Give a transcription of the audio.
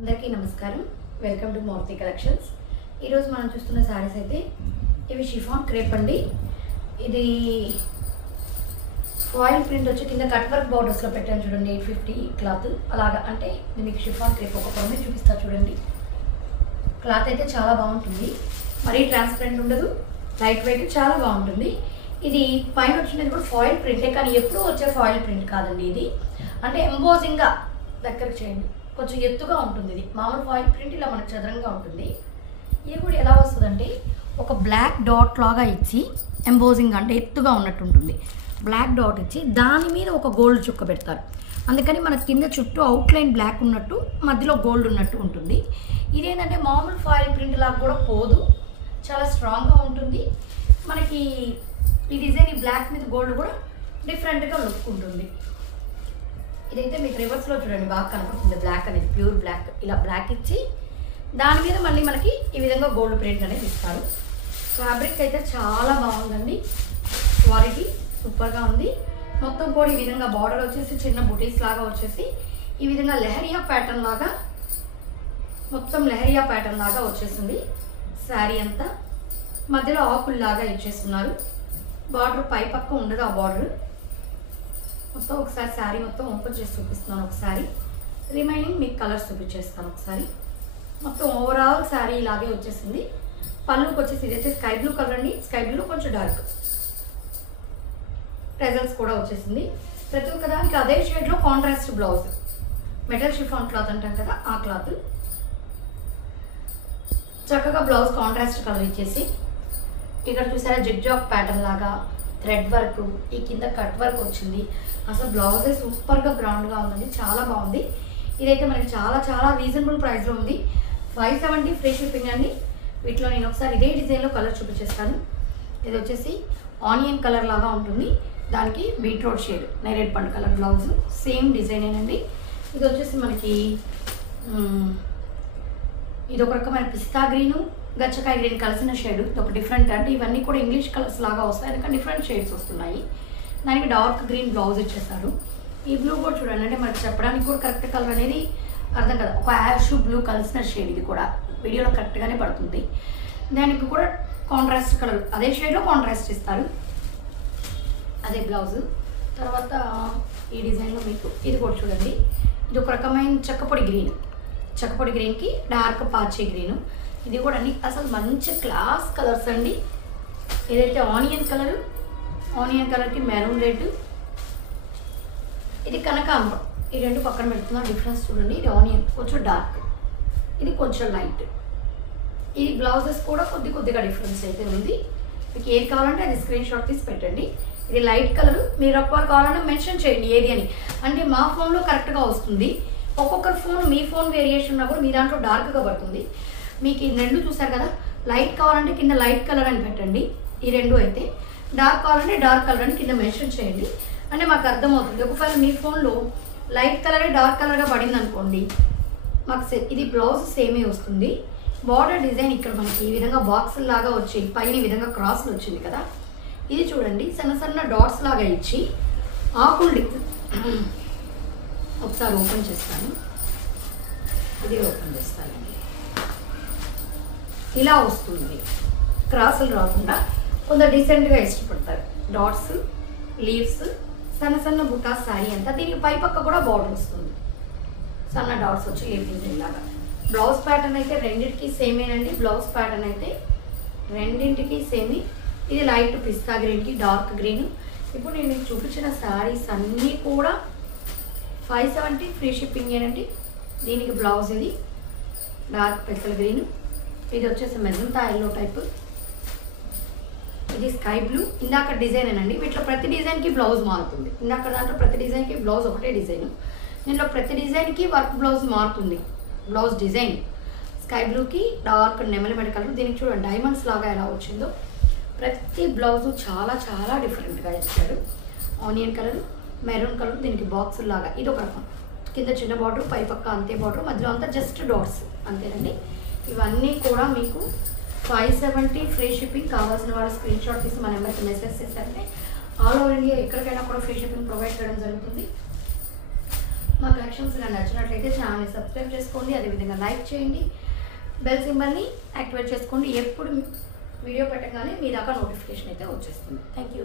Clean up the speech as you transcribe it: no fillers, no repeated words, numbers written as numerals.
అందరికీ నమస్కారం. Welcome to Murthy collections. ఈరోజు మనం చూస్తున్న శారీస్ అయితే ఇవి షిఫాన్ క్రేప్ అండి. ఇది ఫాయిల్ ప్రింట్ వచ్చి కింద కట్ వర్క్ బార్డర్స్లో పెట్టాను చూడండి. 850 క్లాత్ అలాగా, అంటే ఇది మీకు షిఫాన్ క్రేప్ ఒక పొరమే చూపిస్తా చూడండి. క్లాత్ అయితే చాలా బాగుంటుంది, మరీ ట్రాన్స్పరెంట్ ఉండదు, లైట్ వెయిట్, చాలా బాగుంటుంది. ఇది పైన వచ్చినది కూడా ఫాయిల్ ప్రింటే, కానీ ఎప్పుడూ వచ్చే ఫాయిల్ ప్రింట్ కాదండి. ఇది అంటే ఎంబోజింగ్గా దగ్గరకు చేయండి, కొంచెం ఎత్తుగా ఉంటుంది. ఇది మామూలు ఫాయిల్ ప్రింట్ ఇలా మనకు చదరంగా ఉంటుంది. ఇది కూడా ఎలా వస్తుందంటే ఒక బ్లాక్ డాట్ లాగా ఇచ్చి ఎంబోజింగ్ అంటే ఎత్తుగా ఉన్నట్టు ఉంటుంది. బ్లాక్ డాట్ ఇచ్చి దాని మీద ఒక గోల్డ్ చుక్క పెడతారు. అందుకని మన కింద చుట్టూ అవుట్లైన్ బ్లాక్ ఉన్నట్టు, మధ్యలో గోల్డ్ ఉన్నట్టు ఉంటుంది. ఇదేంటంటే మామూలు ఫాయిల్ ప్రింట్ లాగా కూడా పోదు, చాలా స్ట్రాంగ్గా ఉంటుంది. మనకి ఈ డిజైన్ ఈ బ్లాక్ మీద గోల్డ్ కూడా డిఫరెంట్గా లుక్ ఉంటుంది. ఇదైతే మీకు రివర్స్లో చూడండి బాగా కనపడుతుంది. బ్లాక్ అనేది ప్యూర్ బ్లాక్, ఇలా బ్లాక్ ఇచ్చి దాని మీద మళ్ళీ మనకి ఈ విధంగా గోల్డ్ ప్రింట్ అనేది ఇస్తారు. ఫ్యాబ్రిక్ అయితే చాలా బాగుందండి, క్వాలిటీ సూపర్గా ఉంది. మొత్తం కూడా ఈ విధంగా బార్డర్ వచ్చేసి చిన్న బుటీస్ లాగా వచ్చేసి ఈ విధంగా లెహరియా ప్యాటర్న్ లాగా, మొత్తం లెహరియా ప్యాటర్న్ లాగా వచ్చేసింది. శారీ అంతా మధ్యలో ఆకుల్లాగా ఇచ్చేస్తున్నారు. బార్డర్ పై పక్క ఉండదు ఆ బార్డర్. మొత్తం ఒకసారి శారీ మొత్తం ఓపెన్ చేసి చూపిస్తున్నాను ఒకసారి, రిమైనింగ్ మీకు కలర్స్ చూపించేస్తాను ఒకసారి. మొత్తం ఓవరాల్ శారీ ఇలాగే వచ్చేసింది. పళ్ళుకి వచ్చేసి ఇదైతే స్కై బ్లూ కలర్ అండి, స్కై బ్లూ కొంచెం డార్క్. ప్రెజల్స్ కూడా వచ్చేసింది. ప్రతి ఒక్క దానికి అదే షేడ్లో contrast blouse, metal chiffon cloth అంటాం కదా ఆ క్లాత్. చక్కగా బ్లౌజ్ కాంట్రాస్ట్ కలర్ ఇచ్చేసి ఇక్కడ చూసారా జిగ్జాగ్ ప్యాటర్న్ లాగా థ్రెడ్ వర్క్, ఈ కింద కట్ వర్క్ వచ్చింది. అసలు బ్లౌజే సూపర్గా గ్రౌండ్గా ఉందండి, చాలా బాగుంది. ఇదైతే మనకి చాలా చాలా రీజనబుల్ ప్రైస్లో ఉంది. 570 ఫ్రీ షిప్పింగ్ అండి. వీటిలో నేను ఒకసారి ఇదే డిజైన్లో కలర్ చూపించేస్తాను. ఇది వచ్చేసి ఆనియన్ కలర్ లాగా ఉంటుంది, దానికి బీట్రూట్ షేడ్ నేరేడ్ పండు కలర్ బ్లౌజ్, సేమ్ డిజైనేనండి. ఇది వచ్చేసి మనకి ఇది ఒక రకమైన పిస్తా గ్రీను గచ్చకాయ గ్రీన్ కలిసిన షేడ్, ఇది ఒక డిఫరెంట్. అంటే ఇవన్నీ కూడా ఇంగ్లీష్ కలర్స్ లాగా వస్తాయి, అందుకని డిఫరెంట్ షేడ్స్ వస్తున్నాయి. దానికి డార్క్ గ్రీన్ బ్లౌజ్ ఇచ్చేసారు. ఈ బ్లూ కూడా చూడండి, అంటే మనకి చెప్పడానికి కూడా కరెక్ట్ కలర్ అనేది అర్థం కదా, ఒక యాష్ బ్లూ కలిసిన షేడ్. ఇది కూడా వీడియోలో కరెక్ట్గానే పడుతుంది. దానికి కూడా కాంట్రాస్ట్ కలర్ అదే షేడ్లో కాంట్రాస్ట్ ఇస్తారు, అదే బ్లౌజ్. తర్వాత ఈ డిజైన్లో మీకు ఇది కూడా చూడండి, ఇది ఒక రకమైన చెక్కపొడి గ్రీన్, చెక్కపొడి గ్రీన్కి డార్క్ పాచే గ్రీను. ఇది కూడా అన్ని అసలు మంచి క్లాస్ కలర్స్ అండి. ఏదైతే ఆనియన్ కలర్, ఆనియన్ కలర్కి మెరూన్ రెడ్, ఇది కనకాంబరం. ఈ రెండు పక్కన పెడుతున్నా, డిఫరెన్స్ చూడండి. ఇది ఆనియన్ కొంచెం డార్క్, ఇది కొంచెం లైట్. ఇది బ్లౌజెస్ కూడా కొద్దిగా డిఫరెన్స్ అయితే ఉంది. మీకు ఏది కావాలంటే అది స్క్రీన్ షాట్ తీసి పెట్టండి. ఇది లైట్ కలర్, మీరు ఒక్కరు కావాలంటే మెన్షన్ చేయండి ఏది అని, అంటే మా ఫోన్లో కరెక్ట్గా వస్తుంది. ఒక్కొక్కరి ఫోన్ మీ ఫోన్ వేరియేషన్ ఉన్నా కూడా మీ దాంట్లో డార్క్గా పడుతుంది. మీకు ఈ రెండు చూసారు కదా, లైట్ కావాలంటే కింద లైట్ కలర్ అని పెట్టండి. ఈ రెండు అయితే డార్క్ కావాలంటే డార్క్ కలర్ అని కింద మెన్షన్ చేయండి, అంటే మాకు అర్థమవుతుంది. ఒకవేళ మీ ఫోన్లో లైట్ కలరే డార్క్ కలర్గా పడింది అనుకోండి, మాకు ఇది బ్లౌజ్ సేమే వస్తుంది. బార్డర్ డిజైన్ ఇక్కడ మనకి ఈ విధంగా బాక్స్ లాగా వచ్చి పైన ఈ విధంగా క్రాస్లు వచ్చింది కదా, ఇది చూడండి సన్న సన్న డాట్స్ లాగా ఇచ్చి ఆకులు ఒకసారి ఓపెన్ చేస్తాను, ఇది ఓపెన్ చేస్తానండి. ఇలా వస్తుంది, క్రాసులు రాకుండా కొందరు డీసెంట్గా ఇష్టపడతారు. డాట్స్, లీవ్స్, సన్న సన్న బుటా శారీ అంతా. దీనికి పై పక్క కూడా బార్డర్ వస్తుంది, సన్న డాట్స్ వచ్చి లీవ్ డిజైన్ లాగా. బ్లౌజ్ ప్యాటర్న్ అయితే రెండింటికి సేమేనండి. బ్లౌజ్ ప్యాటర్న్ అయితే రెండింటికి సేమే. ఇది లైట్ పిస్తా గ్రీన్కి డార్క్ గ్రీన్. ఇప్పుడు నేను మీకు చూపించిన శారీస్ అన్నీ కూడా 570 ఫ్రీ షిప్పింగ్ ఏనండి. దీనికి బ్లౌజ్ ఇది డార్క్ పెసల్ గ్రీన్, ఇది వచ్చేసి మెజంతా ఎల్లో టైప్, ఇది స్కై బ్లూ. ఇందాక డిజైనేనండి. వీటిలో ప్రతి డిజైన్కి బ్లౌజ్ మారుతుంది. ఇందాక దాంట్లో ప్రతి డిజైన్కి బ్లౌజ్ ఒకటే డిజైన్, దీంట్లో ప్రతి డిజైన్కి వర్క్ బ్లౌజ్ మారుతుంది. బ్లౌజ్ డిజైన్ స్కై బ్లూకి డార్క్ నెమలిమెడ కలర్. దీనికి చూడండి డైమండ్స్ లాగా ఎలా వచ్చిందో. ప్రతి బ్లౌజు చాలా చాలా డిఫరెంట్గా ఇచ్చాడు. ఆనియన్ కలర్, మెరూన్ కలర్, దీనికి బాక్స్ లాగా ఇది ఒక రకం. కింద చిన్న బార్డర్, పై పక్క అంతే బార్డర్, మధ్యలో అంతా జస్ట్ డాట్స్ అంతేనండి. ఇవన్నీ కూడా మీకు 570 ఫ్రీ షిప్పింగ్. కావాల్సిన వాళ్ళు స్క్రీన్ షాట్ తీసి మన నెంబర్కి మెసేజ్ చేశారంటే ఆల్ ఓవర్ ఇండియా ఎక్కడికైనా కూడా ఫ్రీ షిప్పింగ్ ప్రొవైడ్ చేయడం జరుగుతుంది. మా కలెక్షన్స్ కానీ నచ్చినట్లయితే ఛానల్ని సబ్స్క్రైబ్ చేసుకోండి, అదేవిధంగా లైక్ చేయండి, బెల్ సింబల్ని యాక్టివేట్ చేసుకోండి. ఎప్పుడు వీడియో పెట్టగానే మీ దాకా నోటిఫికేషన్ అయితే వచ్చేస్తుంది. Thank you.